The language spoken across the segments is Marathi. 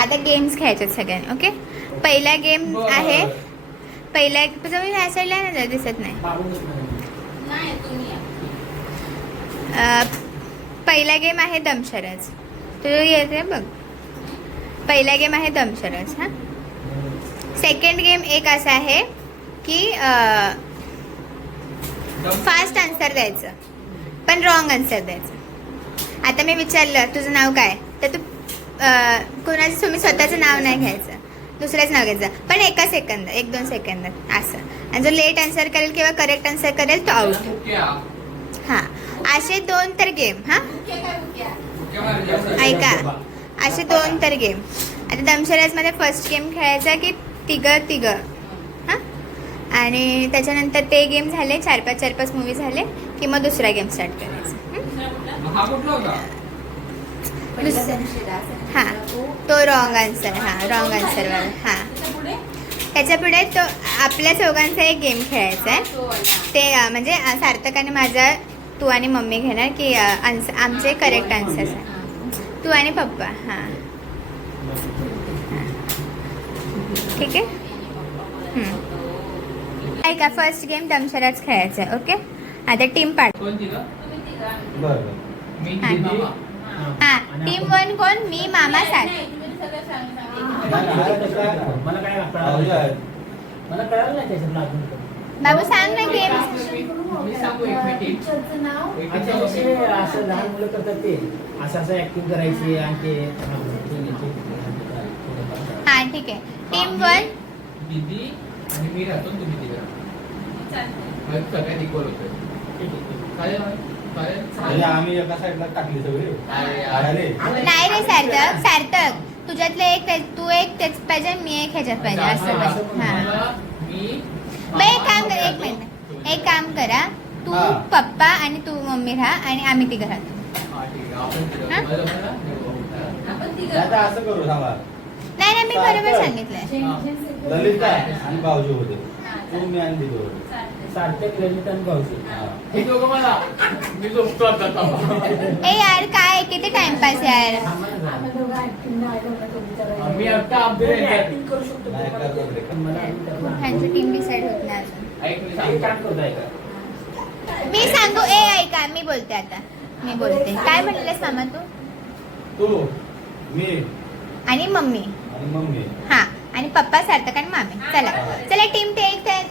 आता गेम्स खेळायचे सगळ्यांनी. ओके, पहिला गेम आहे. पहिला तुम्ही ह्या साईडला ना दिसत नाही. पहिला गेम आहे दमशराज. तू येते बघ. पहिला गेम आहे दमशराज. हां, सेकंड गेम एक असा आहे की फास्ट आन्सर द्यायचं पण रॉंग आन्सर द्यायचं. आता मी विचारलं तुझं नाव काय, तर तू कोणाचं तुम्ही स्वतःचं नाव नाही घ्यायचं, दुसऱ्याच नाव घ्यायचं, पण एका सेकंद 1-2 सेकंदात असं. आणि जो लेट आन्सर करेल किंवा करेक्ट आन्सर करेल तो आउट. हां, असे 2 तर गेम. हां, ऐका, असे 2 तर गेम. आता दमशराजमध्ये फर्स्ट गेम खेळायचा की तिघं. हां, आणि त्याच्यानंतर ते गेम झाले, 4-5 मूवी झाले की मग दुसरा गेम स्टार्ट करायचा. हां, तो रॉंग आन्सर. हां, रॉंग आन्सरवर. हां, त्याच्या पुढे तो आपल्या चौघांचा एक गेम खेळायचा आहे. ते म्हणजे सार्थक आणि माझा, तू आणि मम्मी घेणार की आमचे करेक्ट आन्सर्स आहे, तू आणि पप्पा. हां, ठीक आहे. ऐका, फर्स्ट गेम दमशराज खेळायचा आहे. ओके, आता टीम पाठ. हां, टीम 1 कोण? मी, मामा, साथ. बाबू सांग ना गेम. असं लहान मुलं करतात ते असं ऍक्टिंग करायची आणि हां, ठीक आहे. टीम 1 दीदी आणि मी राहतो, तुम्ही तिघं सगळ्यात इक्वल होतं. आम्ही एका साईडला टाकली सगळी. नाही रे सार्थक, तुझ्यातले एक तू एक तेच पाहिजे, मी एक ह्याच्यात पाहिजे असं पाहिजे. हां, एक काम करा, तू पप्पा आणि तू मम्मी राहा आणि आम्ही तिघं राहतो. असं करू थांबा. नाही, मी बरोबर सांगितलंय. ललिता आणि भाऊजी होते, तू मी आणि दिदू होते. सार्थक, ललिता आणि भाऊजी. हे दोघं मला, मी झोपतो आता. ए यार, काय किती टाइमपास यार. मी आता ऍक्टिंग करू शकतो. ह्यांची टीम डिसाईड होत नाही अजून. ऐक, मी सांगू. ऐका, मी बोलते आता. मी बोलते. काय म्हणलेस मामा तू, मी आणि मम्मी. आणि मम्मी. हां, आणि पप्पा, सार्थक आणि मामी. चला टीम ते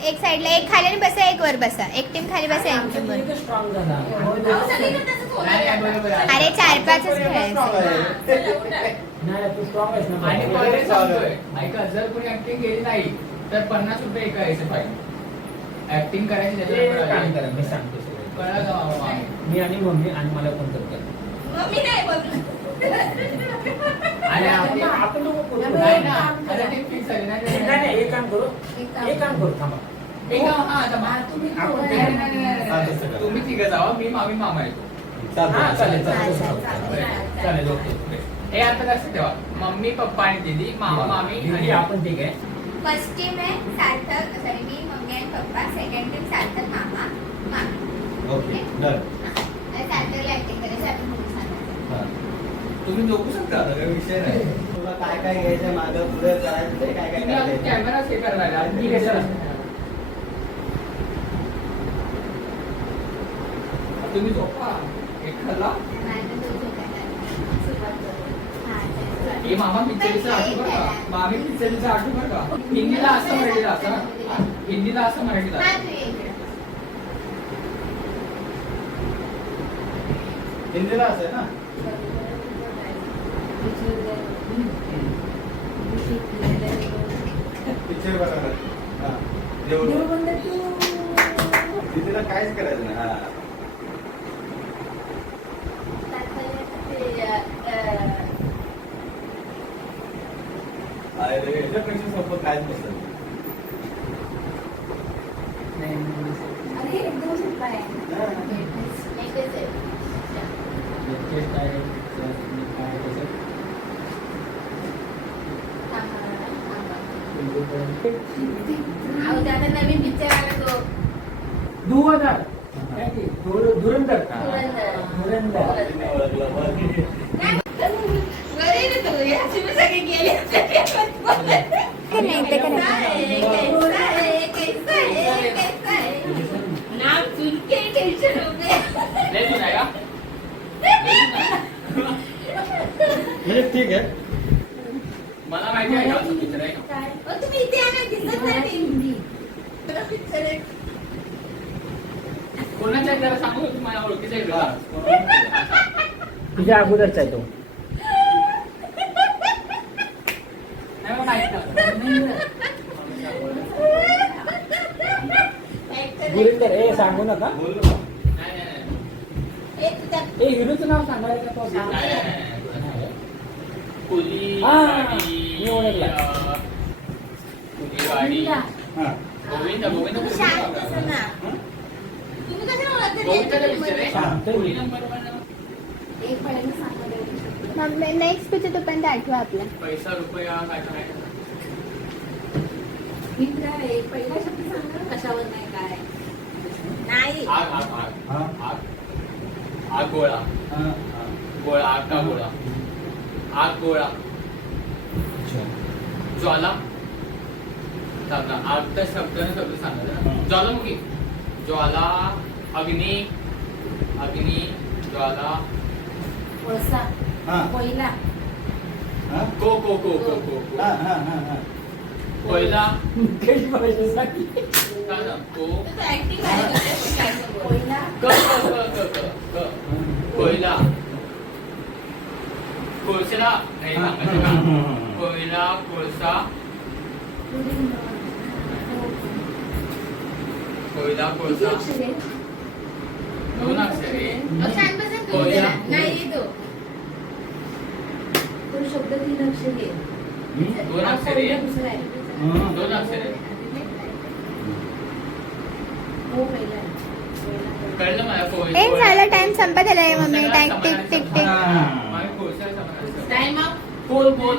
एक साईडला, एक खाली बसा, एक वर बसा. एक टीम खाली बसा, एक टीम वर. स्ट्रॉंग झाला. अरे 4-5च खेळायचं. नाही, तू स्ट्रॉंग आहेस ना. आणि पहिले सांगतोय, ऐका, जर कोणी ऍक्टिंग केली नाही तर 50 रुपये एका यायचे फाईन. ऍक्टिंग करायची काम करा, मी सांगतो सगळं. कळलं का मामा? मी आणि मम्मी आणि मला कोण करतात. आणि आपण नाही ना, आता ते fix आहे. नाही, एक काम करू थांबा. तुम्ही तिघं जावा, मी मामी मामा येतो. चालेल, ओके. हे आता लक्षात ठेवा, मम्मी पप्पा आणि दीदी, मामा मामी आणि आपण ठीक आहे. फर्स्ट टीम आहे सार्थक, सॉरी मी, मम्मी आणि पप्पा. सेकंड टीम सार्थक, मामा, मामी. Okay, done. सार्थकला ऍक्टिंग करायची, आपण मूवी सांगायचं. तुम्ही झोपू शकता, आता काही विषय नाही. तुला काय काय घ्यायचं, मागं पुढे करायचं, काय काय करायचं. कॅमेरा हे करायला ठीक आहे, चला. तुम्ही झोपा एक खाल्ला. हे मामा पिक्चरचं आठवण बरं का, मामी पिक्चरचं आठवण बरं का. हिंदीला असं मराठीला असं, हिंदीला असं मराठीला. हिंदीला असं ना. पिक्चर बघा. तिला काहीच करायचं नाही. हा, अरे याच्यापेक्षा सोपं काहीच नसतं. नवीन पिक्चर आला तो धुरंधर. ओळखलं. ते नाही ते काय नाही. लय जुना आहे का? म्हणजे ठीक आहे. मला माहिती आहे का असं पिक्चर आहे का? कोणाच्या जरा सांगू शकतो माझ्या ओळखीचा आहे का? तुझ्या अगोदरचा आहे तो. नाही मला माहित नव्हतं. गुरिंदर ए सांगू नका. बोल ना. नाही, नाही, नाही. ए हिरोचं नाव सांगायचं तो सांग. नाही, नाही, नाही. कुली हा, वाडी, मी ओळखला. कुली वाडी. हा. गोविंद गोविंद कुली वाडी. गोविंदाचा पिक्चर आहे. सांगतोय मी. कुली नंबर वन. मग नेक्स्ट पिक्चर तोपर्यंत आठवा आपला. पैसा रुपया काय काय पहिला शब्द सांगा कशावर नाही काय नाही आग आग आग हा. आग आग गोळा हा. हा. गोळा आग का गोळा आग गोळा अच्छा. ज्वाला सांगा आग त्या शब्दाने शब्द सांगा ज्वालामुखी ज्वाला अग्नी अग्नी ज्वाला कोळसा हा. कोयला हा. को को को को को को हा. हा. हा. हा. कोयला मुकेश भाषेसाठी. काय ना को ऍक्टिंग कोयला क क क क क कोयला कोळसा नाही सांगायचं का कोयला कोळसा कोयला कोळसा दोन अक्षरे कोयला नाही तो शब्द 3 अक्षरे दोन अक्षरे दुसरा आहे हा. दोन अक्षरे हो पहिला कळलं मला ए कोयला झाला टाइम संपत आलाय mummy. Time tick tick tick. मला कोळसा समानार्थक. टाइम अप बोल बोल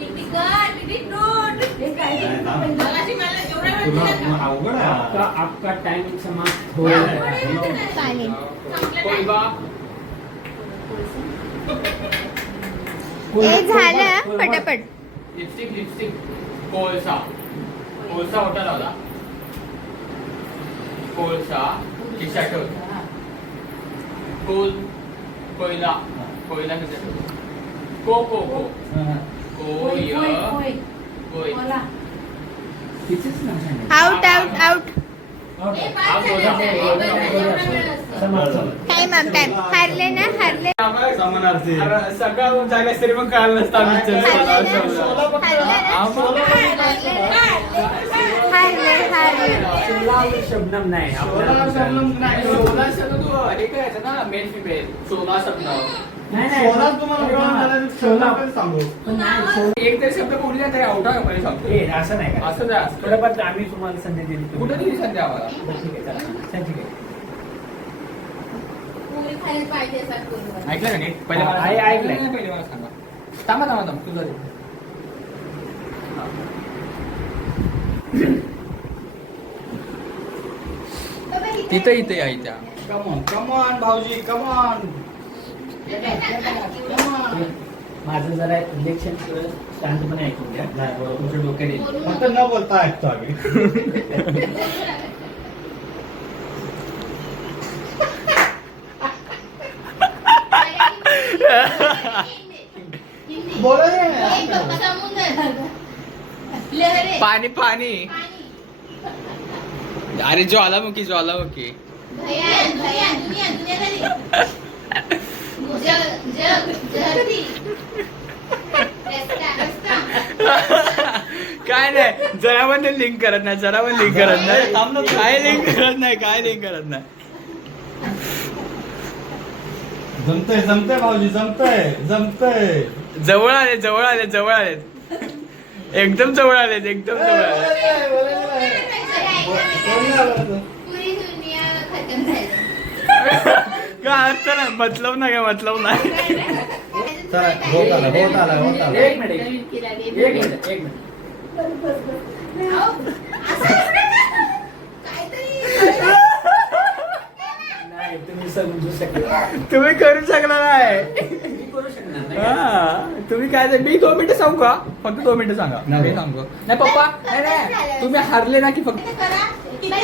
टिक नोट हे काय नाही, थांब. मगाशी मला एवढा वेळ तुला दिला का? अवघड आपका आहे. आपका टाइम समाप्त हो, हो हो, गया है. हो. पाणी. कोयबा ए झालं पटापट. लिपस्टिक लिपस्टिक कोळसा कोळसा होता लावला कोळसा खिशात ठेवला कोल कोयला कोयला खिशात ठेवला को को को हा. कोय होय कोय मला तिचेच नाव सांगायचं. Out out out. ए, पाच झाले. एवढा वेळ असतो. समाप्त झालं. Time up time. हारले ना हारले. समानार्थी. सगळं झालं तरी पण कळलं नसतं हारले ना? हारले हारले. सोला शब्दम नाही सोळा शब्द नाही सोळा शब्द तू हे करायचं ना मेल फिमेल 16 शब्द सोळा तुम्हाला कळून झालं, सोळा पण सांगू. पण नाही, सोळा- एक तरी शब्द बोलला तरी आउट आहे मला सांगतो ए, असं नाही का असं नाही, असं. थोडंफार आम्ही तुम्हाला संधी दिली तुम्ही- कुठं दिली संधी आम्हाला बरं, ठीक आहे चला. चल, ठीक आहे. पुरी खायला पाहिजे असा कोण ऐकलं का नीट पहिले मला आहे, सांगा. ऐकलंय. नाही, पहिले मला सांगा थांबा थांबा थांबा तुझं दे. तिथं इथे या इथे कमॉन कमॉन भाऊजी कमॉन. माझं जरा इलेक्शन शांतपणे ऐकून घ्या तुमच्या डोक्यात येईल. फक्त न बोलता ऐकतो आम्ही. बोला नाही. पाणी पाणी अरे ज्वालामुखी ज्वालामुखी काय नाही जरा पण लिंक करत नाही जरा पण लिंक करत नाही काय लिंक करत नाही काय लिंक करत नाही जमतंय जमतंय भाऊजी जमतंय जमतंय. जवळ आले जवळ आले जवळ आले एकदम जवळ आले एकदम जवळ आले पुरी दुनिया खतम झाली. काय अर्थ नाही मतलब नाही काय मतलब नाही चला होत आला होत आला होत आला. एक मिनिट एक मिनिट एक मिनिट नाही तुम्ही समजू शकता तुम्ही करू शकला नाही तुम्ही करू शकणार नाही. हा. तुम्ही काय ते- मी 2 मिनिटं सांगू का? फक्त 2 मिनिटं सांगा. नाही. मी सांगू नाही पप्पा नाही तुम्ही हारले ना की फक्त पण तुम्ही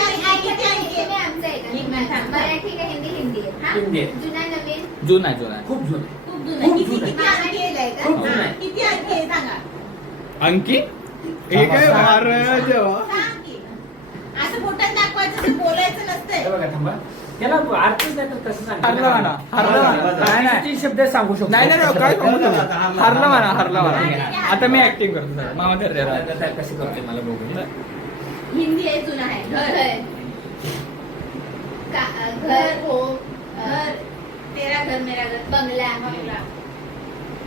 आमचं आहे का? मराठी का हिंदी? हिंदी आहे. हा? हिंदी आहे. जुना नवीन जुना आहे, जुना आहे. खूप जुना आहे. खूप जुनं आहे. खूप किती जुनं आहे. किती अंकी आहे? खूप जुना आहे. किती अंकी आहे सांगा. अंकी हे काय महाराज देवा. सांग की. असं बोटात दाखवायचं ते बोलायचं हे नसतंय. बघा थांबा त्याला अर्थच नाही तर कसं सांगतो हारला म्हणा हारला म्हणा. नाही नाही तीन शब्द सांगू शकतो नाही नाही काय सांगू हारला तुम्ही? म्हणा. हारला म्हणा हारला म्हणा हारला. आता मी ऍक्टिंग करतो जरा. मामा कर रे जरा. आता कशी करते मला बघू हिंदी आहे जुना आहे. घर घर हो घर तेरा घर मेरा घर बंगला बंगला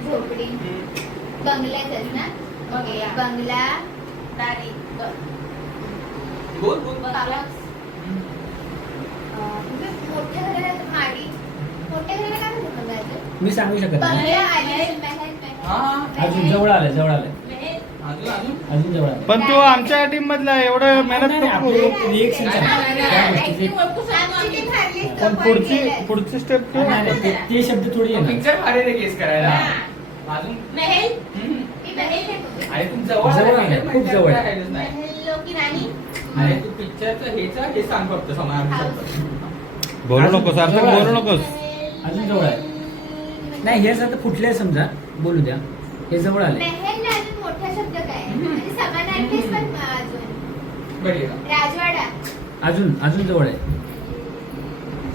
झोपडी बंगल्यातच ना बंगला. बंगला दारी बोल बोल बंगला मोठ्या घराला माडी मोठ्या घराला काय म्हणतात बंगल्याचं? मी सांगू शकत नाही बंगला महल महल हा अजून जवळ आलं जवळ आलं अजून अजून अजून जवळ आलं पण तू आमच्या टीम मधला एवढं मेहनत नाही, नाही, नको आपले करू. reaction नाही, सांग. नाही, नाही, त्या नाही. गोष्टीचे- ऍक्टिंग ओळखू शकतो आमची ती आम्ही. ठरली पण पुढची स्टेप नाही, नाही, ते शब्द थोडी आहे ना. पिक्चर भारी रे केस करायला हा. अजून महल हम्म. मी बघितलं खूप. अरे तू जवळ जवळ आला, आहे, माहिती खूप आहे, जवळ काय आहे. राहिलंच नाही. महल की राणी अरे तू पिक्चरचं हे सांग फक्त समाज बोलू नकोस सार्थक बोलू नकोस. अजून जवळ आहे. नाही हे आता फुटले समजा बोलू द्या हे जवळ आले महलला अजून मोठा शब्द काय आहे? म्हणजे समानार्थीच पण अजून बढिया राजवाडा अजून अजून जवळ आहे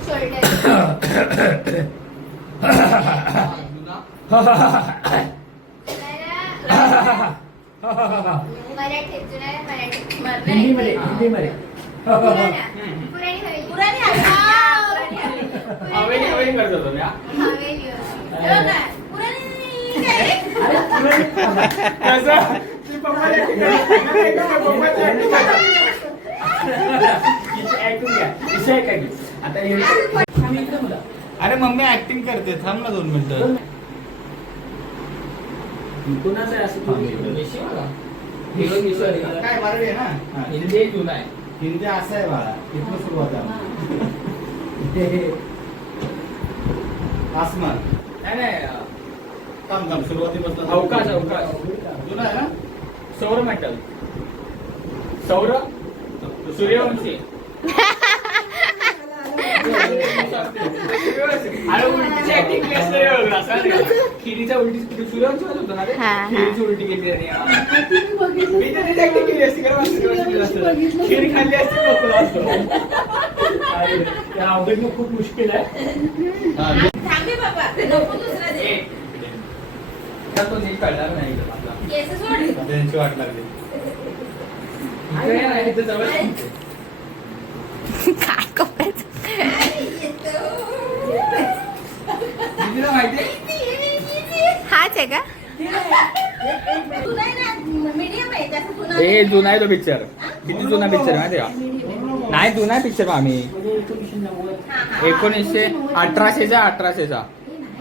शोल्डर मराठी जुन्या मराठी हिंदीमध्ये हिंदीमध्ये पुराणा पुराणी हवेली पुराणी हवेली. हा, पुराणी हवेली. हवेली हवेली करत होतो मी, हा. हवेली हे बघा, पुराणी काय? कसं? ती पप्पाची acting करते. पप्पाची acting करते. हिचं ऐकून घ्या हिचं ऐका की. आता हे आम्ही इकडे बोला. अरे मम्मी ऍक्टिंग करते थांब ना 2 मिनिटं. कोणाचं आहे असं तुम्ही? मिशी बघा. हिरो मिशी आहे का? काय मराठी आहे ना. हिंदी जुना आहे. हिंदी असं आहे बाळा इथून सुरुवात आहे. आसमान नाही नाही थांब थांब सुरुवातीपासून अवकाश अवकाश जुना आहे ना. सौर मंडल सौर सूर्यवंशी अरे उलटीची acting केली असते रे बघ, असं नाही का? खिरीच्या उलटी सूर्यवंशी वाजत होतं ना रे? हा, हा. खिरीची उलटी केली आणि मी तर तिथे acting केली असती कारण मला सूर्यवंशी केलं असतं. खीर खाल्ली असती झोपलो असतो. अरे, त्या अवघडणं खूप मुश्किल आहे हा, थांबे बाबा नको दुसरा दे. ए, तर तो नीट कळणार नाही इथं आपला. केस सोड. त्यांची वाट लागली. इकडे नाही, इथं जवळ आहे. काय कपायचं दीदीला माहिती आहे? हाच आहे का जुना आहे ना मीडियम आहे त्याचं जुना ए जुना आहे तो पिक्चर किती जुना पिक्चर माहिती का नाही जुना पिक्चर आम्ही म्हणजे 1990 1918चा 1800चा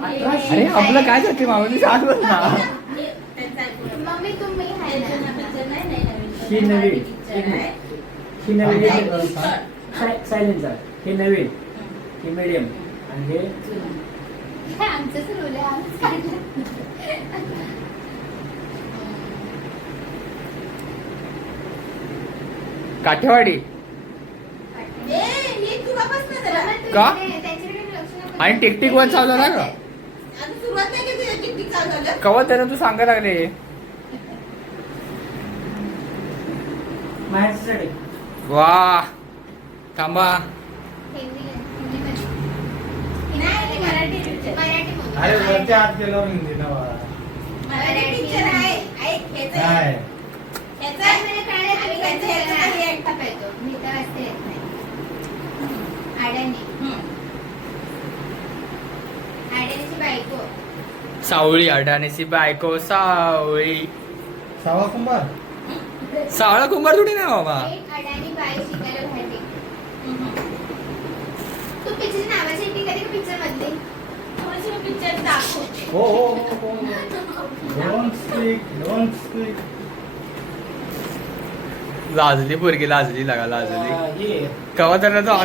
अरे आपलं काय जाते मामा सांग बस ना मम्मी तुम्ही हाय ना ही नवीन ही नवीन सायलेन्स आहे हे नवीन हे मीडियम आणि हे हे आमचंच रोल आहे आम्हीच काढलं काठेवाडी का? आणि टिकटिक वन चालू ना का सुरुवात नाही की तुझ्या टिकटिक चालू झालं कवा त्याला तू सांगायला लागले माहेरची साडी वा थांबा नाही मराठी पिक्चर अरे वरच्या आत गेल्यावर हिंदी ना बाळा. मराठी पिक्चर आहे ऐक ह्याचं आहे. काय ह्याचं आहे. आणि ह्याचं आहे. बायको सावळी अडाणीची बायको सावळी सावा कुंभार. सावळा कुंभार थोडी ना बाबा एक अडाणी बाई शिकायला बाहेर तू पिक्चर नावाची एकटी कधी पिक्चर मधली थोडीशी मी पिक्चर दाखवते हो हो हो डोंट स्पीक. लाजली पोरगी लाजली लागा लाजली हे कवा त्याला तो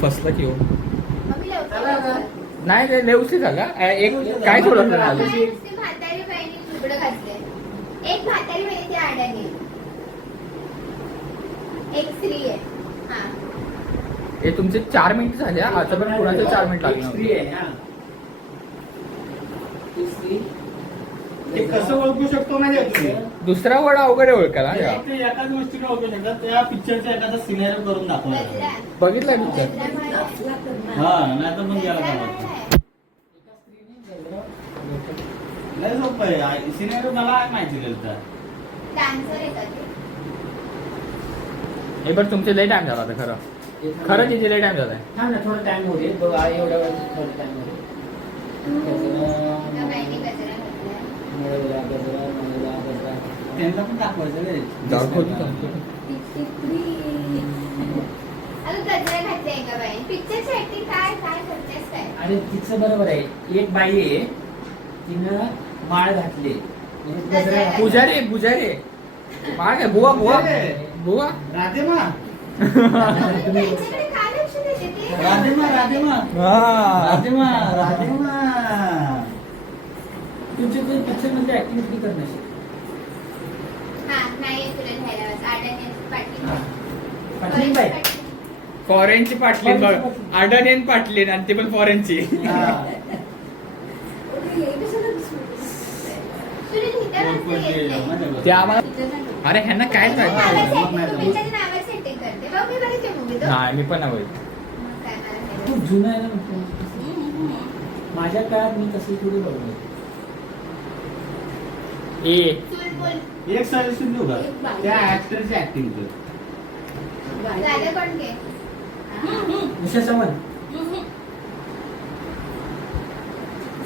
फसला की हो मम्मी लवकर नाही ते नेवसी झाला एक काय थोडं झालं नुसती म्हातारी बहिणी लुगडं घातलंय. एक म्हातारी बहिणी ती आड्याने, एक स्त्री आहे. हा हे तुमचे 4 मिनिट झाले हा. आता पण कुणाचे 4 मिनिट एक स्त्री लागले आहे हा. ती स्त्री ते कसं ओळखू शकतो माहिती आहे तुम्ही? दुसरा वर्ड अवघड आहे ओळखायला हा. ते एकाच गोष्टीने ओळखू शकतात. त्या पिक्चरचा एखादा सिनेरिओ करून दाखवा. गजरा बघितलं पिक्चर गजरा माळा. हा नाही तर मग गजरा गेला माळा पाहिजे. आहे. नाही सोपं आहे सिनेरिओ मला माहिती गेलं. डान्सर येतात ते. हे बरं तुमचे लय टाइम झाला आता खरं खरं तिथे लय टाइम झालाय. थांब ना थोडा टाइम होऊ दे बघ एवढा वेळ थोडा टाइम होऊ दे. त्या बाईने गजरा घातलाय. त्यांना पण दाखवायचं रे. अगं गजरा घातलाय का बाई? पिक्चरची ऍक्टिंग काय काय करतेस काय? अरे तिचं बरोबर आहे. एक बाई आहे तिनं माळ घातली म्हणजे गजरा घातला. पुजारी माग आहे बुवा बुवा राधेमा त्यांच्याकडे काय लक्ष देते ते? राधेमा तुमची काही पिक्चर मध्ये ऍक्टिव्हिटी करण्याची हा नाही तुला घ्यायला वाच. आड्याने हा. पाटील. पाटील बाई. फॉरेनची पाटलीन बघ आडानियन पाटलीन आणि ते पण फॉरेनची तुला लिहिता वाचता येत नाही. ते आम्हाला अरे ह्यांना काय नावाचं माहिती acting, पिक्चरच्या नावाचं acting करते. बघ मी बघितले movie तो. नाही मी पण नाही बघितलं. मग काय मला नाही. खूप जुनं आहे ना. माझ्या काळात मी तशी थोडी बघतो. ए चूल बोल. एक सजेशन देऊ का? त्या ऍक्टरची ऍक्टिंग कर. झालं कोण घे? उषा सावंत.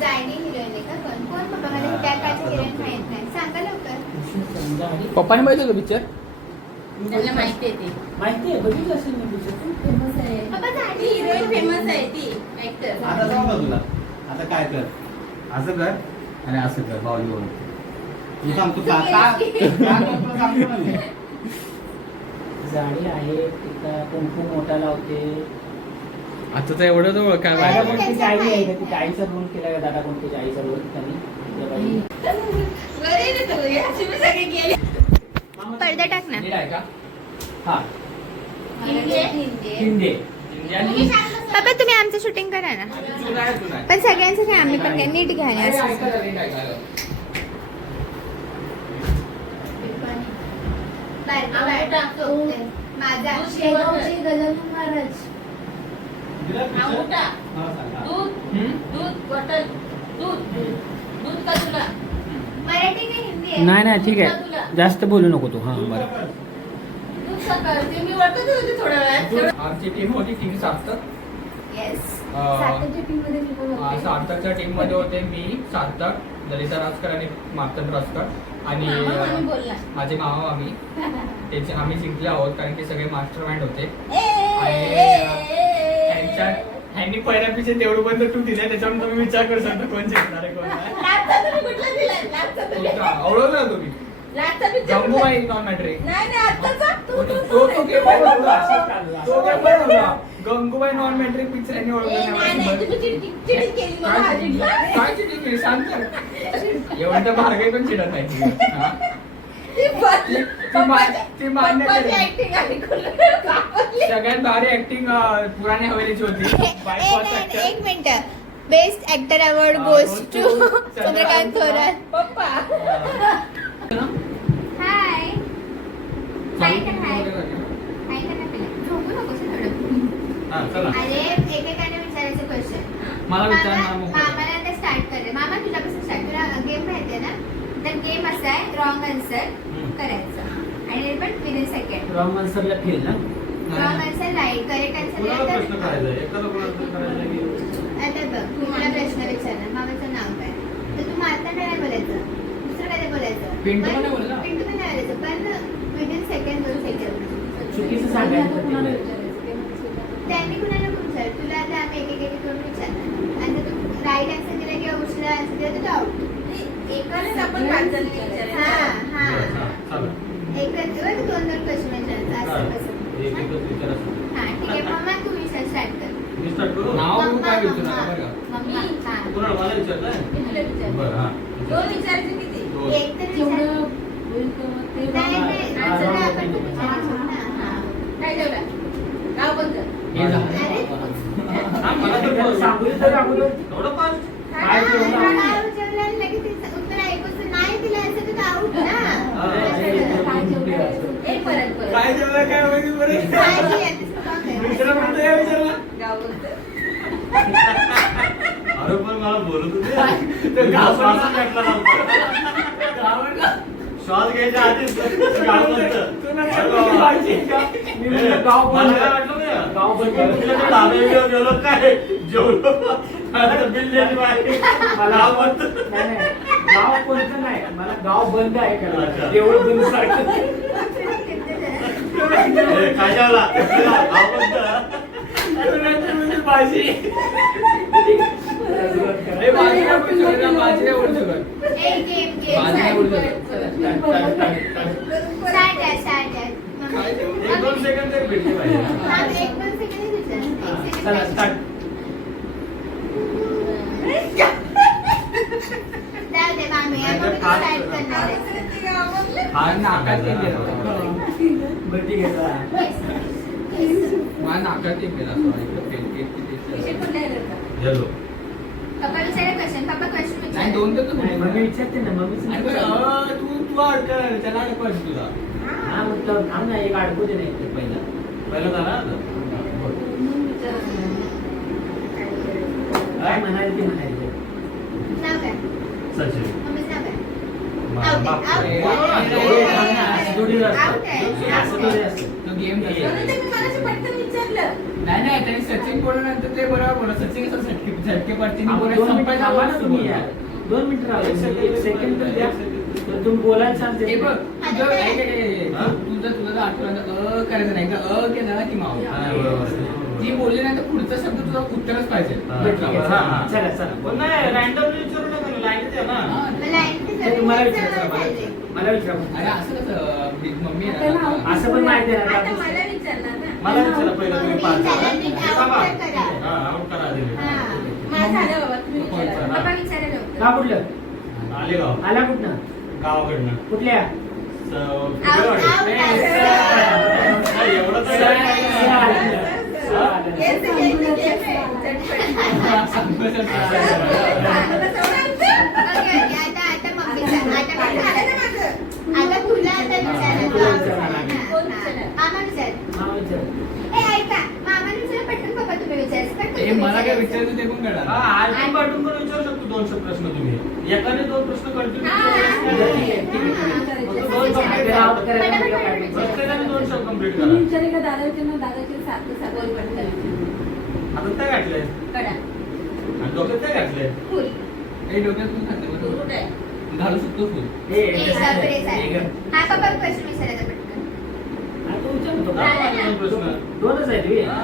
जायनी हिरोईन आहे का कोण? कोण बाबा मला त्या काळची हिरोईन माहित नाही. सांगा लवकर. उषा सावंत आणि पप्पाने बघितलं का पिक्चर त्याला माहिती आहे ती माहिती आहे बघितलं असेल मी पिक्चर. फेमस आहे बाबा ती जायनी हिरोईन फेमस आहे ती ऍक्टर आता सांग तुला आता काय कर असं कर आणि असं कर बॉलीवूड तू सांगतो का सांगतो ना मी. जाडी आहे तिचा कुंकू मोठा लावते. आता तर एवढं जवळ काय दादा अरे, माहिती. कोणतीची आई आहे का तिच्या आईचा रोल केला का? दादा कोणतीच्या आईचा रोल त्यांनी त्या बाई. बरे रे तू याची मी सगळे गेले पडदा टाक ना. नीट आहे का हा हिंदी हिंदी. हिंदी. इंडियन बाबा तुम्ही आमचं शूटिंग करा ना. जुना आहे जुना आहे. पण सगळ्यांचं काय आम्ही पण काय नीट घ्या ना अरे, असं. ऐका ना, नीट ऐका ना. बारका बारका झोपते. माझा शेगावचे गजानन महाराज. दिला picture? आंबुटा. हा, सांग, हा. दूध बॉटल दूध का तुला मराठी का हिंदी आहे? नाही ठीक तुला. आहे जास्त बोलू नको तू. हा बरं. दूध सकाळ ते मी वाटत होते थोड्या वेळात आमची टीम होती टीम सार्थक Yes. साताच्या टीम मध्ये मी पण होते. सार्थकच्या टीम मध्ये होते मी सार्थक ललिता राजकर आणि मार्तंड राजकर आणि मामा मामी बोलला माझे मामा मामी त्याचे आम्ही जिंकले आहोत कारण की सगळे मास्टर माइंड होते ह्यांनी पहिल्या पिछे तेवढं बंद टू दिले त्याच्यावर तुम्ही विचार करू शकता कोण जिंकणार आहे कोण नाही. लाटचा तुम्ही कुठला दिलाय लाटचा तुम्ही आवडवलं ना तुम्ही लाटचा picture गंगूबाई कुठला? नॉन मॅट्रिक नाही आत्ताचा तो game पण होता. तो game पण होता. गंगूबाई नॉन मॅट्रिक पिक्चर यांनी नाही तुम्ही चिडचिड केली मला हा जिंकला. काय चिडली केली सांग तर. एवढं तर भार्गवी पण चिडत नाही हा? ती मान्य पप्पाची केली. acting ऐकून कापली. सगळ्यात भारी ऍक्टिंग पुराणे हवेलीची होती बायकॉट actor. एक मिनिट. Best actor award goes to Chandrakant Thorat. पप्पा हाय. हाय का हाय? हाय का नाही पहिलं? झोपू नकोस हं थोडं. हा, चला. अरे एकेकाने विचारायचं क्वेश्चन. मला विचार ना मग. मामाला आता स्टार्ट करते. मामा तुझ्यापासून स्टार्ट. तुला गेम माहिती ना? तर गेम असा आहे रॉंग आन्सर करायचं आणि पण विदिन सेकंड. रॉंग आन्सरला फेल ना. Wrong answer right. करेक्ट कुणाला आन्सर प्रश्न करायचा आहे? एखादा कुणाला प्रश्न करायचा आहे की- आता बघ मी तुला प्रश्न विचारणार. मामाचं नाव काय? तर तू मारता नाही बोलायचं. दुसरं काय बोलायचं? पिंटू पण नाही बोलला. पिंटू पण नाही बोलायचं. पण विदिन सेकंड 2 सेकंड. चुकीचं आणि सांगायचं आता कुणाला ते. विचारायचं ते माहिती आहे का? त्यांनी कुणाला विचार. तुला आता आम्ही एक करून विचारणार आणि तू राईट आन्सर दिला किंवा उशिरा आन्सर दिला तर तू आउट. एकानेच आपण पाच जण विचारायचं. हा बरं, हा, चालेल. एकच बघ 2-2 क्वेश्चन विचारायचं असं चालेल. कसं. एक एकच विचार असतो. हा ठीक आहे मामा तू विचार स्टार्ट कर. मी स्टार्ट करू नाव बघून काय विचारू नका बरं का. मम्मी हा. कोणाला मला विचारताय मी तुला विचारते. बरं हा दोन विचारायचे किती? दोन. एक तर जेवढं विचार- होईल तेवढं ते नाही, नाही, हा, answer हा, आपण हा, विचारायचं ना. हा. काय जेवढं? गाव कोणतं? हे झालं. अरे, हा, मला तर त्याला सांगू तर अगोदर एवढं पण काय जेवलं? नाव विचारलं लगेच तिचं उत्तर ऐकून नाही दिलं असं तर out ना. अरे, असं अरे, झालं. काय जेवढं? एक परत परत. काय जेवलं काय माहिती बरं. काय केलं ते सांग काय. दुसरं म्हणतो हे विचारलं. गाव कोणतं? अरे पण मला बोलत होते तर गाव श्वासच भेटला नव्हता. गावाला. श्वास घ्यायच्या आधीच गाव म्हणतं. तू नका अरे बोलू बाबा. पाहिजे. मी म्हणलं गाव मला बंद. काय वाटलं नाही. गाव बंद. तिला ते ढाब्यावर गेलो काय जेवलो आता बिल द्यायची बाहेर. गाव म्हणतं. नाही, नाही. गाव कोणतं नाही मला गाव बंद आहे अच्छा. का देऊळ बंद सारखं ए, काय जेवला गाव म्हणतं. तू नंतर म्हणजे भाजी. हे भाजी नाही बोलू शकत, हा भाजी नाही बोलू शकत. एक game, game. भाजी नाही बोलू शकत. Start आहे, start आहे. काय जेवलं? 1-2 सेकंद तरी भेटले पाहिजे हा, एक दोन second च विचार. एक second चला पाहिजे. स्टार्ट जाऊ दे मामी, आता मी फास्ट start करा. करणार आहे. हा नाकात ते गेलं. बरं ठीक आहे चला. माझ्या नाकात ते गेलं असं वाटलं. विषय ते- कुठला आहे बरं का? येलो पप्पा विचारा question. पप्पा question नाही विचारा. दोन तर तू नाही, मम्मी विचारते ना मम्मीच अरे बरं, तू अडकणार त्याला अडकवायचं तुला. हा म्हटलं थांब ना एक अडकू दे नाही ते पहिला पहिलं झालं ना म्हणून विचारते. काय म्हणाले ते म्हणायचे नाव काय? सचिन मम्मीचं नाव काय? मा- Out माफ आहे, करा. out बोला ना, आहे. बोला ना. असं थोडी असतं. Out आहे, असं out थोडी आहे. असतं. तो गेम म्हणून तर मी मगाशी पटकन विचारलं. नाही नाही त्यांनी सचिन बोलल्यानंतर ते बरोबर बोला सचिन कसं झटके पडते आपण 2 मिनिटं थांबा ना तुम्ही यार 2 मिनिटं राहा एक सेकंड तर द्या तर तुम्ही बोलायला सांगते हे बघ तुझं तुझं आठवण करायचं नाही का केलं ना की माव हा, बरोबर. जी बोलली नाही तर पुढचा शब्द तुझा उत्तरच पाहिजे हा, बरं, ठीक आहे, हा, हा. चला चला पण नाही रॅन्डमली विचारू नका ना लाईनीत आहे ना हा. मला आणखी ते तुम्हाला जरा विचारायचं मला चाललंय. विचारायचं. मला विचारा अरे असं कसं बिग मम्मी आहे त्याला ना. असं पण माहिती आहे ना आता मला विचारणार ना. मला विचारा पहिलं तुम्ही मम्मी पाच त्याला नीट out थांबा. तर करा. हा, out करा आधी. हा. मला झालं बाबा तुम्ही विचारा. हा. पप्पा विचारायला होतं. का कुठलं आलेगाव आला कुठनं गावाकडनं कुठल्या फुगेवाडी. out. नाही, एवढं तर सर नाही. आलं. Yes, yes, yes, yes. सांगतो सर. Okay, okay. आता मम्मीचं. आता तुला आता विचारायचं. तुला विचारणार. कोण विचारणार? मामा विचार. हा, विचार. ए ऐका मामा विचार पटकन पप्पा तुम्ही विचारायचं पटकन हे तुम्ही मला काय विचारायचं. विचारायचं ते पण हा, कळणार आधी पाठवून पण विचारू शकतो 200 प्रश्न तुम्ही एकाने 2 प्रश्न कंटिन्यू हा, ठीक आहे, ठीक आहे. आउट करायला पटापट काय पटापट विचार. प्रत्येकाने 200 कंप्लीट तुम्ही करा विचारले का दादा विचारणार दादाचे सारखं सारखं पटकन. आता काय घातलंय कडा. आणि डोक्यात काय घातलंय फुल. हे डोक्यात तू खाते दूर बरोबर आहे. घालू शकतो फुल हे, ए, हे, बापरे, हे, चालेल. हे, हा पप्पा क्वेश्चन विचारायचा पटकन. हा, तू विचारतो काय का? घातले 2 प्रश्न दोनच आहेत हे. हा.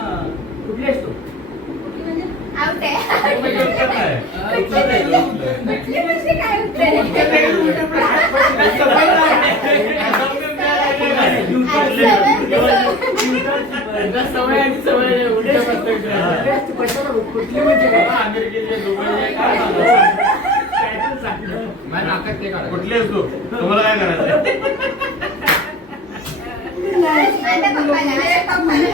कुठले असतो कुठली म्हणजे? आउट आहे. म्हणजे उत्तर काय? उत्तर काय? कुठली म्हणजे काय उत्तर आहे? सवय आणि सवय उलट्या कुठली म्हणजे काय अमेरिकेचे दुबईचे काय झालं? काय पण सांगलं. माझ्या नाकात ते काढ कुठले असतो तुम्हाला काय करायचं आता पप्पाला, आता पप्पाला.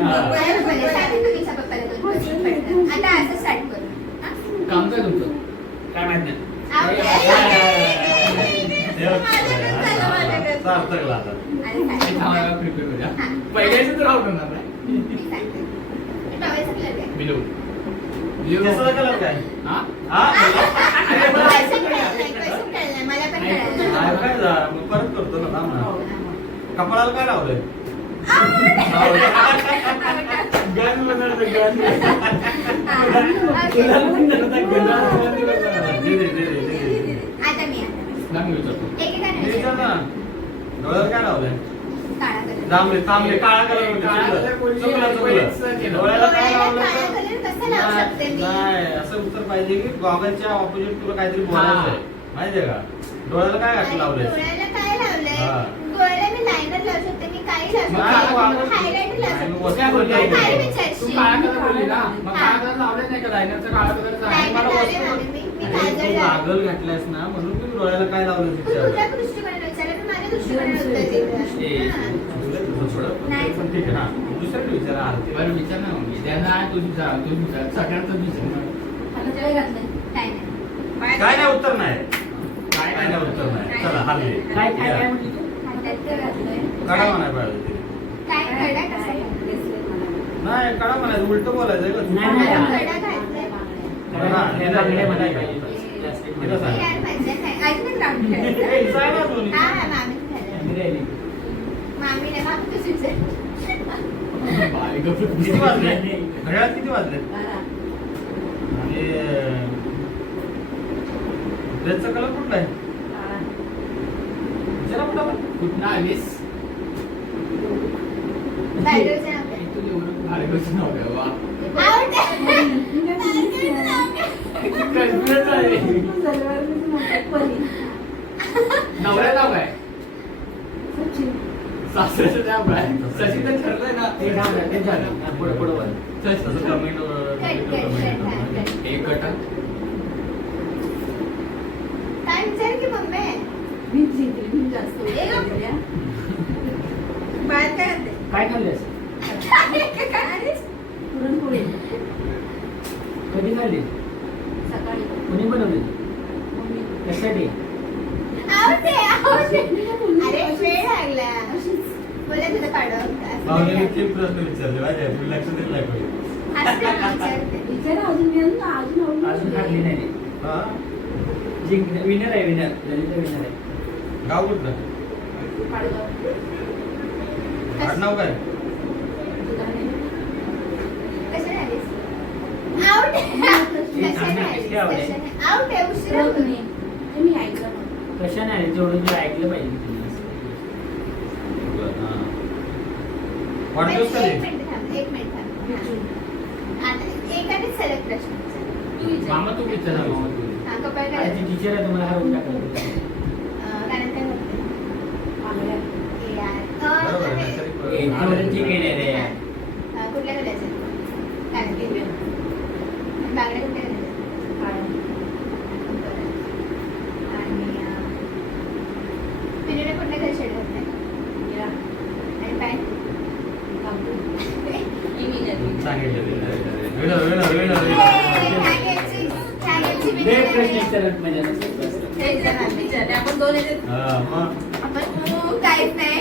हा. आता पप्पाला. सांगा तुमच्या पप्पाला दोन question पटकन. आता असं स्टार्ट करू. हा? काम काय तुमचं काय माहित नाही आउट आहे. सार्थकला आता आणि सांगा. प्रिपेअर करूया हा. पहिल्याच तर आउट होणार नाही मी सांगते. मी टॉवेलचं colour द्या. बिलो केसाचा कलर काय हा हा Question कळलं, मला पण कळलं. हा, काय झालं? मग परत करतो ना थांब ना. कपाळाला काय लावलंय गन बनवलं गन आता मी सांग विचारतो एकेकाने विचार ना डोळ्याला काय लावलंय काळा कलर. जांभळे तांबले काळा कलर डोळ्याला काय काळा लावलं कलर कसा लावू शकते मी? नाही असं उत्तर पाहिजे की गॉगलच्या ऑपोजिट तुला काहीतरी बोलायचं आहे माहितीये का डोळ्याला काय घातलं आणि लावलंय डोळ्याला काय लावलंय? हा. डोळ्याला मी लायनर लावू शकते. मी काय हायलाइटर आणि लावतो. वस्तू बोलली आहे. काय तू विचारशील? काळा कलर बोलली ना मग काळा कलर लावले नाही का लायनरचा काळा कलर लायनर लावले मामी मी. मी अरे, काजळ तू लावले. गागल घातल्यास ना म्हणून मी डोळ्याला काय लावलं तू तिच्या तुझ्या दृष्टिकोनाने विचारलं, मी माझ्या दृष्टिकोनाने उत्तर दिलं. हां. नाही. पण ठीक आहे ना दुसऱ्याकडे विचारा आरती बरं विचार ना मग त्यांना तू विचार सगळ्यांचं विचार आता काय घातलंय? काय नाही. काय नाही उत्तर नाही काय नाही उत्तर नाही चला हा घे. काय काय काय म्हणली तू? हातात काय घातलंय? कडा म्हणाय पाहिजे काय कडा कसा काय? घातलाय? bracelet म्हणाले. नाही कडा म्हणायचं उलट बोलायचं का नाही, मला नाही. कडा घातलाय. काय बांगड्या म्हणायला पाहिजे. Plastic मध्ये. सांग. यार माझ्या नाही. अजून एक round खेळायचा. ए, जाय ना दोन्ही. हा हा मामीने खाल्लं. आम्ही राहिली. मामीने मामी तूच विचार. किती वाजले घड्याळात किती वाजले बारा. आणि ड्रेसचा कलर कुठला आहे काळा. जरा कुठला कुठं आलीस बायकोचं नाव काय? तू एवढं बाळगाचं नाव आहे वा आवडतं. कन्फ्युज आहे सलवारचं नाव काय? परी. नवऱ्या नाव आहे सचिन. सासऱ्याचं नाव आहे सचिन तर ठरलंय ना ते झालं, ते झालं. हा, पुढं पुढं बोल. तसं कमेंट एक गटा काय विचार की मम्मी? मीच जिंकली. मी जास्त ए गं. जिंकल्या. बाळात काय होते? काय खाल्लंस? काय? पुरणपोळी. कधी खाल्ली? सकाळी. कोणी बनवली? मम्मी. कशासाठी? आवडते, आवडते. अरे वेळ लागला. अशीच. बोला तुझं पाडव. भावनेने तीन प्रश्न विचारले माहिती आहे तुम्ही लक्ष दिलं नाही कोणी असते ना विचारते. विचारा अजून मी अजून अजून खाल्ली नाही. हा जिंक विनर आहे विनर. ललिता विनर आहे. गाव कुठलं पाडगाव. आडनाव काय दुधाणे. कशाने आलीस? आवडते. कशाने आलीस? कशाने? आवडते, उशिरा होतो. रत्ने. ते मी ऐकलं नव्हतं. कशाने आली? जेवढं तुला ऐकलं पाहिजे तुम्ही. हा. वाढदिवस कधी एक मिनिट थांब, एक मिनिट थांब. आता एकानेच सलग प्रश्न विचार. तू विचार. मामा तू विचार हा, कपाळ काय आजची होतं? टीचर आहे तुम्हाला हरवून टाकलं. कारण काय होतं? आंगड्या. ए यार. बरोबर आहे, अरे. नाहीतरी ए, तेवढं ठीक आहे रे. कुठल्या कलरचं? कारण की बांगड्या कुठल्या कलरच्या? काळ्या. आणि पिनूने कुठल्या कलर शेड घातलाय? निळा. आणि पॅन्ट? कापू. सांगितलं हे प्रश्न विचारत मजा नसते. आपण दोन याच्यात काहीच नाही.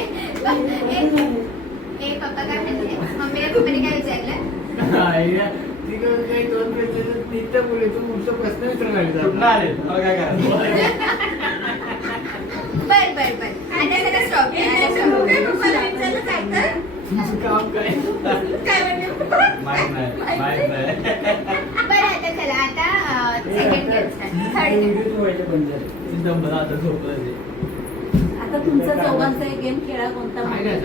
ए पप्पा काय म्हणते? पप्पाने काय विचारलं? प्रश्न विचारला कुठं आले मला काय करायचं बर बर बर. आता जरा stop करा, आता stop करा. पप्पाला विचारलं काय तर? काम काय काय म्हणते? माहित नाही बरं आता चला आता सेकंड थर्ड बंद झालं. दमला आता झोपलं ते आता तुमचा चौघांचा एक गेम खेळा कोणता काय माहिती? नाही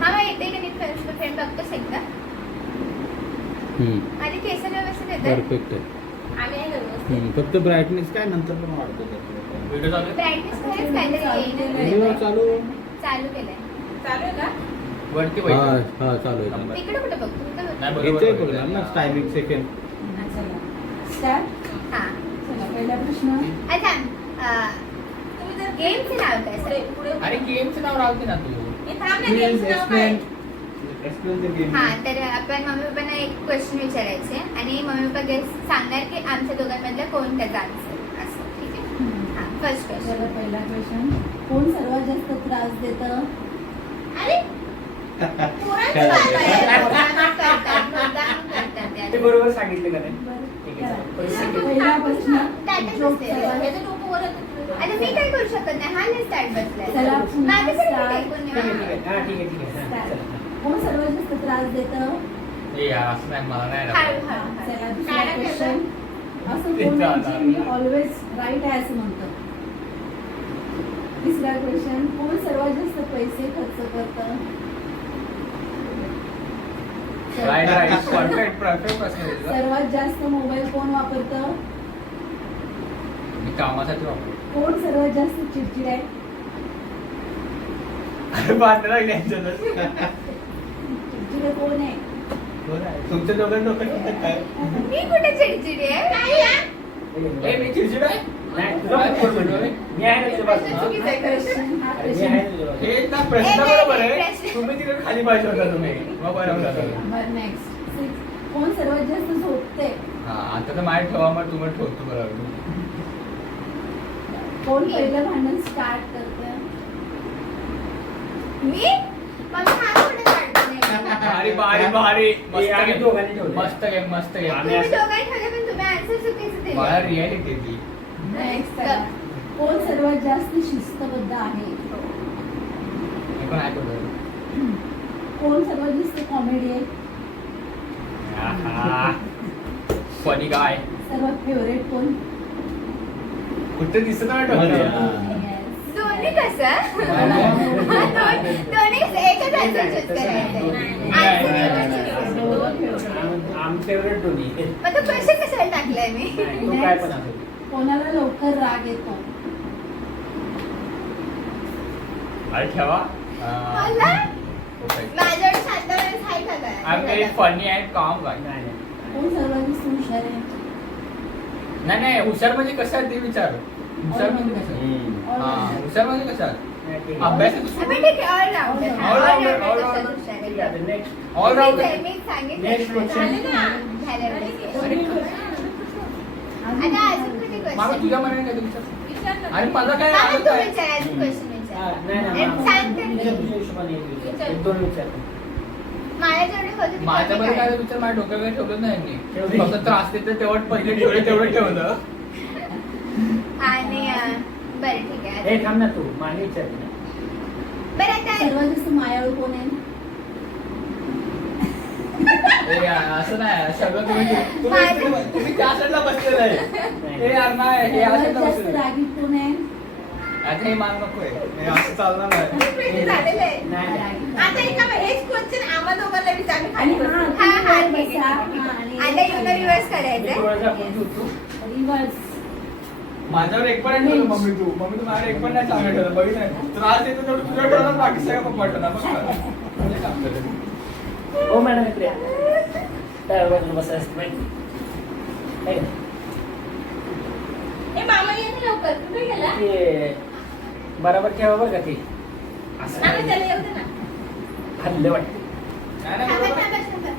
मामा येते का नीट फ्रेंड बघतोस एकदा? माझे केस व्यवस्थित येतात. परफेक्ट आहे आम्ही आहे व्यवस्थित. फक्त ब्राईटनेस काय नंतर पण वाढतो व्हिडिओ चालू आहे? ब्राईटनेस खरंच काहीतरी येईना. व्हिडिओ चालू चालू केलंय. चालू आहे का? वरती हा वैट हा चालू आहे इकडे कुठे बघतो? इकडे बघतो. नाही इथे बरोबर बोलणार ना टायमिंग सेकंड चला. स्टार्ट. हा. चला पहिला प्रश्न. अच्छा गेमचे नाव काय पुढे सर? पुढे. अरे गेमचं नाव राहते ना तू हे थांब ना, गेमचं नाव काय? एक्सप्लेन द गेम हा तर आपण मम्मी पप्पांना एक क्वेश्चन विचारायचे आणि मम्मी पप्पा गेस सांगणार की आमच्या दोघांमधलं कोण त्याचा आन्सर असं ठीक आहे. हा फर्स्ट चला क्वेश्चन. पहिला क्वेश्चन. कोण सर्वात जास्त त्रास देतं? अरे पोरांचं बाळ आहे. मुद्दाम करतात ते ते. बरोबर सांगितलं का नाही? बरं. ठीक आहे, चला. चालेल. पहिला प्रश्न. ताटच जोक असते. सर्वात- याचं डोकं वर होतं. आता मी काय करू शकत नाही. हा नाही स्टार्ट बसलाय. चला, पुन्हा माझ्यासाठी start. ऐकून ठीक आहे, ठीक घ्या. आहे. हा, ठीक आहे, ठीक आहे. हा, Start. चला. कोण सर्वात जास्त त्रास देतं? ए यार असं नाही मला नाही हळू, राहत. हळू, चला हळू. दुसरा काय क्वेश्चन. करतो? असं ते कोण आहे चालणार. जे मी ऑलवेज राईट आहे असं म्हणतं? तिसरा क्वेश्चन. कोण सर्वात जास्त पैसे खर्च करतं? राईट राईट परफेक्ट प्रश्न दिला. सर्वात जास्त मोबाईल कोण वापरतं? मी कामासाठी वापरतो कोण सर्वात जास्त चिडचिड आहे? बांधला त्यांच्यातच. चिडचिडे कोण आहे? तुमच्या दोघं डोकं काय मी कुठे चिडचिडी आहे काय या? ए, मी चिडचिड आहे? नाही, तुला पण कोण म्हणलं? मी आहे ना तुझ्या बाजूला. चुकीचं आहे Question, हा अरे, मी question. आहे ना तुझ्या बाजूला. हे ना प्रश्न नाही, बरोबर नाही, आहे प्रश्न. तुम्ही तिकडे खाली पाहिजे होता तुम्ही मग बरोबर झालं. बरं, next. Six. कोण सर्वात जास्त झोपते? हा आता तर माझ्या ठेवा मग तुम्ही ठेवतो बरोबर. कोण पहिलं भांडण स्टार्ट करते? मी मग हा कुठे काढतो नाही भारी भारी भारी मस्त आम्ही game. दोघांनी ठेवलं. मस्त गेम मस्त गेम आम्ही तुम्ही दोघांनी ठेवले पण तुम्ही आन्सर चुकीचं दिले मला रियालिटी ती Next. कोण सर्वात जास्त शिस्तबद्ध आहे? मी पण ऐकतो. कोण सर्वात जास्त कॉमेडी आहे? फनी गाय सर्वात फेवरेट कोण? कुठे दिसत नाही अरे, ठेवलं. हा. दोन्ही कसं दोन्ही एकच आन्सर चूज करायचं आमचे फेवरेट दोन्ही. मग तो क्वेश्चन कशाला टाकलाय मी नाही, तो काय पण असेल. कोणाला लवकर राग येतो? अरे ठेवा मला माझ्याकडे शांत माणूस आहे का काय? I am very funny and calm guy. नाही, नाही. कोण सर्वात जास्त हुशार आहे? नाही हुशार म्हणजे कशात ते विचार हुशार म्हणजे कशात हा हुशार म्हणजे कशात नाही, ठीक आहे. अभ्यास आम्ही ठीक आहे ऑलराऊंडर All-rounder, ठीक आहे, आता next. ऑल राऊंड मी Next सांगितलं question. झालं ना? झालं. आता अजून कुठे मामा question? तुझ्या मनाने काय विचार विचारलं. आणि मला काय मामा, आलं तू काय विचार, अजून question हा, विचार. नाही, नाही, आणि सांगते मी. तुझ्या हिशोबाने एक विचार. एक दोन विचार. मला जेवढे होते ते माझ्यामध्ये कमी काय काढ. विचार माझ्या डोक्यात काही ठेवलं नाही यांनी. ठेवली. फक्त त्रास देते तेवढं पहिले ठेवलं तेवढं ठेवलं आणि बरं ठीक आहे हे थांब ना तू मागे विचारते ना. बरं आता सर्वात जास्त मायाळू कोण आहे? ए, असं नाही सगळं तुम्ही त्या साईडला बसलेलं आहे हे यार नाही हे या सर्वात साईडला जास्त बसलेलं आहे. रागीट कोण आहे? आता हे मान नकोय हे असं चालणार नाही pretty झालेलं आहे. नाही, नाही. रागीट. आता एका हेच क्वेश्चन आम्हा दोघांना विचार आम्ही आणि खाली हा, बसू. हा हा तुम्ही ठीक बसा. आहे, हा, ठीक आहे. आणि- आता युनो रिव्हर्स मी करायचंय थोडंसं आपण ठेवतो. रिव्हर्स. माझ्यावर एक पण नाही ठेवलं मम्मी तू माझ्यावर एक पण नाही चांगलं ठेवलं बघितलं त्रास देतो तेवढं तुझ्या ठेवलं बाकी सगळं पप्पा ठेवणार बघ मला. म्हणजे सांगतो ते. हो मॅडम इकडे या. काय बाजूला बसायचं नाही. नाही का? ए मामा ये ना लवकर कुठे गेला ते बरोबर ठेवा बरं का ते असं आम्ही त्याला येऊ दे ना हल्लं वाटतं. नाही, नाही, थांबा, बरोबर. थांबा, थांबा.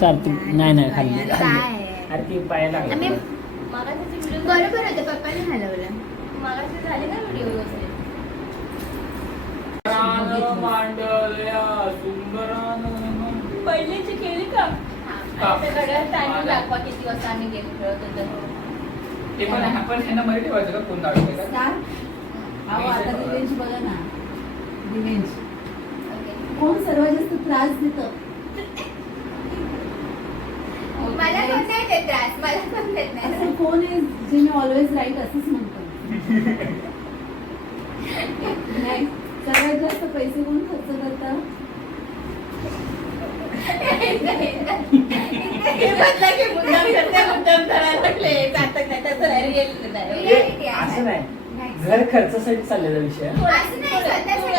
सार्थी नाही नाही काय? अरे ती पायाला आम्ही लागलं. मागाचे व्हिडिओ बरोबर होतं पप्पाने हलवलं मागाचे झाले का व्हिडिओ व्यवस्थित? सुंदरानं मांडल्या, सुंदरानं. पहिलीची केली का? हा. घड्याळ टायमिंग दाखवा किती वाजता आम्ही गेम खेळत होतो. ते पण आहे, आपण ह्यांना मध्ये ठेवायचं का कोण दाखवते का स्टार? अहो आता रिवेंज बघा ना. रिवेंज. कोण सर्वात जास्त त्रास देतं? मला कोण नाही देत त्रास मला कोण देत नाही असं कोण आहे जे मी ऑलवेज राईट असंच म्हणतो? नाही. सर्वात जास्त पैसे कोण खर्च करतं? हे बदला की मुद्दाम करते, मुद्दाम करायला लागले. आता काय त्याचं reality नाही. Reality आहे. असं नाही घर खर्चासाठी चाललेला विषय असं नाही, स्वतःसाठी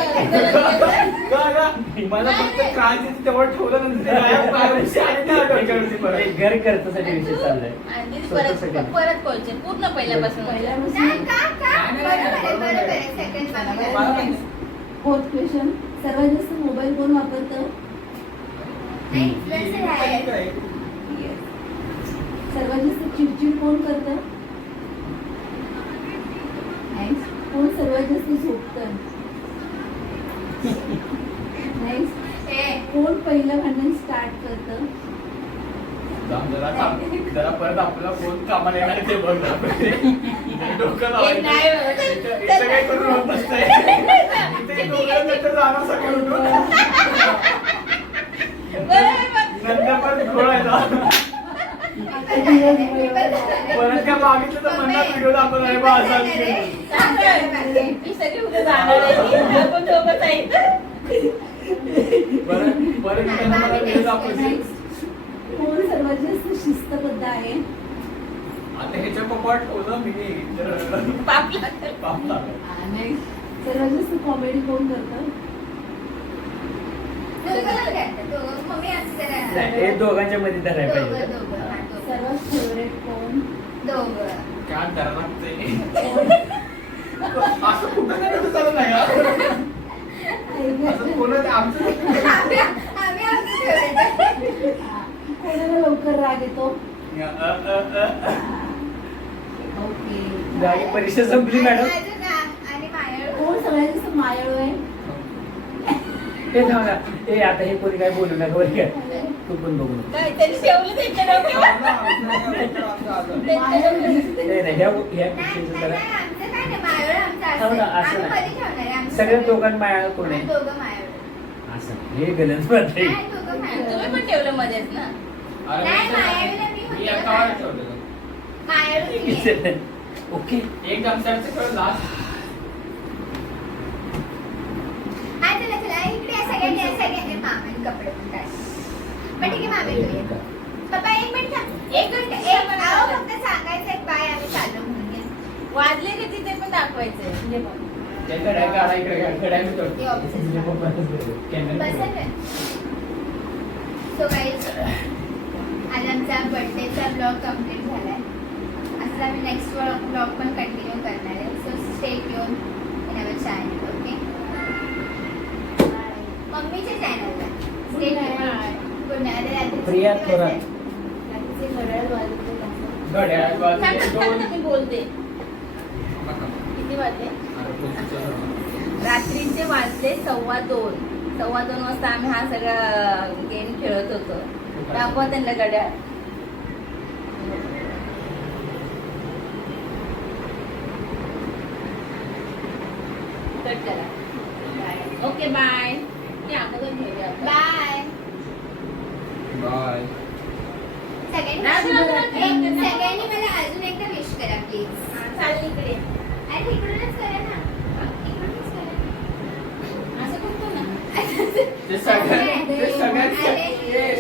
का? मला फक्त त्रास देते तेवढं ठेवलं नंतर ते गायब करायचं आणि त्या डोक्यावरती परत. एक घर खर्चासाठी विषय चाललाय आणि स्वतःसाठी. परत क्वेश्चन पूर्ण पहिल्यापासून नाही, पहिल्यापासून का? नाही, बरोबर आहे, बरोबर बरोबर आहे. आहे. Second मागे मला करा. पण फोर्थ क्वेश्चन सर्वात जास्त मोबाईल कोण वापरतं? नाही, influencer आहे. सर्वात जास्त चिडचिड कोण करतं? Next. कोण सर्वात जास्त झोपतं? Next. ए, कोण पहिलं भांडण स्टार्ट करतं? जरा थांब. जरा परत आपला फोन कामाला येणार ते बघ ना. डोकं लावायचं. नाही बाबा. इथं- इथं काही करून होत नसतंय. इथे डोक्याला नंतर जाणार सगळं उठून. नंतर परत घोळायचा. परत काय मागितलं तर म्हणणार व्हिडिओ दाखवला आहे बा असा विषय. मी सगळी उद्या जाणार आहे. आपण दोघंच आहे. परत त्यांना मला व्हिडिओ दाखवायचे. Next. कोण सर्वात जास्त शिस्तबद्ध आहे? आता ह्याच्या पप्पा ठेवलं मी तर पापला पापला. नाही सर्वात जास्त कॉमेडी कोण करतं? मम्मी असं जरा. नाही, हे दोघांच्या मध्ये धरायला दोघं, पाहिजे. दोघं, हा, दोघं. सर्वात फेवरेट कोण? दोघं. काय करायला लागतंय असं कुठं नाही कसं चालत नाही का? असं कोणाचं आमचं आम्ही आमचं favorite. कोणाला लवकर राग येतो? हो. ओके. झाली, परीक्षा संपली मॅडम. अजून आणि मायाळू. कोण सगळ्यात जास्त मायाळू आहे? हे थांब ना. हे आता हे कोणी काय बोलू नका बरं का. तू पण बघू नको. काहीतरी ठेवलं त्यांच्या डोक्यावर. मायाळू दिसते. नाही नाही ह्या नाही, गोष्टीचं नाही, जरा नाही, आमचं काय नाही, मायाळू आमचं थांब ना, असं. असं आम्ही नाही. कधी ठेवणार आहे? आमचं सगळ्या सगळं- दोघां माया कोण आम्ही आहे दोघं मायाळू. असं नाही. हे गलत बात आहे. नाही, दोघं मायाळू. तुम्ही पण ठेवलं मध्येच ना. नाही, मायाळूला मी मी होते एका ना. वेळेस ठेवलेलं. मायाळू मी आहे. ओके एक आमच्याचं कळ लास्ट हा, चला, चला, इकडे या सगळ्यांनी मामाने कपडे पण काढले. पण ठीक आहे, मामी तू ये. पप्पा एक मिनिट थांब. एक मिनिट अहो, फक्त सांगायचं एक बाय आम्ही चाललो म्हणून घे. वाजले का तिथे पण दाखवायचंय. त्याकडे आहे गाडा इकडे गाडा मी ते ठेवतो. ऑफिस बसेल रे. सो गाईज आज आमचा बर्थडेचा ब्लॉग कम्प्लीट झालाय. असं आम्ही नेक्स्ट ब्लॉग पण कंटिन्यू करणार आहे. So stay tune in our channel. Okay, मम्मीच्या चॅनलला stay tune. Good night. Priya Thorat. रात्रीचे घड्याळ वाजवते असं. घड्याळ वाजले दोन. मी बोलते किती वाजले. रात्रीचे वाजले 2:15. 2:15 वाजता आम्ही हा सगळा गेम खेळत होतो. दाखवा त्यांना गड्या. कट करा. Okay bye. ते अगोदर घेऊया आपण. बाय. बाय. सगळ्यांनी मला अजून एकदा विश करा प्लीज. हा, चालेल इकडे. अरे इकडूनच करा ना. इकडूनच करा. असं करतो ना. ते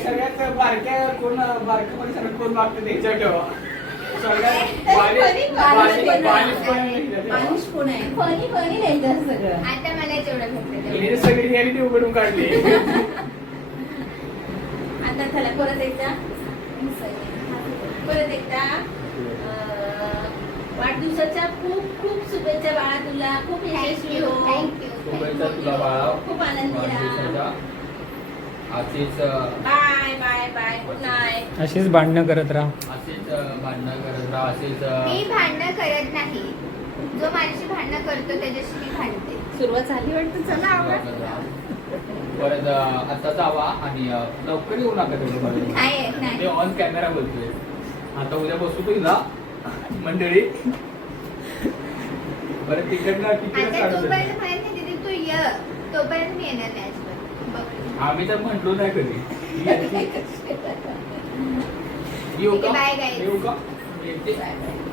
सगळ्यात बारक्या कोण बारक्यामध्ये सगळ्यात कोण मागतं त्याच्या ठेवा. सगळ्यात माणूस कोण आहे? फनी फनी द्यायचं सगळं. आता मला जेवढं भेटलं तेवढं. हिने सगळी रियालिटी उघडून काढली. आता चला परत एकदा. परत एकदा वाढदिवसाच्या खूप खूप शुभेच्छा बाळा तुला. खूप यशस्वी हो. थँक्यू. शुभेच्छा तुला बाळा. खूप आनंदी राहा. वाढदिवसाच्या. अशीच bye bye bye. Good night. अशीच भांडणं करत राहा. अशीच भांडणं करत राहा. अशीच मी भांडणं करत नाही. जो माझ्याशी भांडणं करतो त्याच्याशी मी भांडते. सुरुवात झाली वाटतं. चला आवाज. परत आता जावा आणि लवकर येऊ नका तेवढं. नाही, नाही. मी ऑन कॅमेरा बोलतोय. आता उद्या बसू तुला मंडळी. परत तिकडनं आता तिकडे तोपर्यंत माहित नाही तिथे तू ये. तोपर्यंत मी येणार नाही अजिबात. बघ. आम्ही तर म्हटलो नाही कधी. येऊ ठीक आहे, का? bye guys. येऊ का? येते. Bye bye.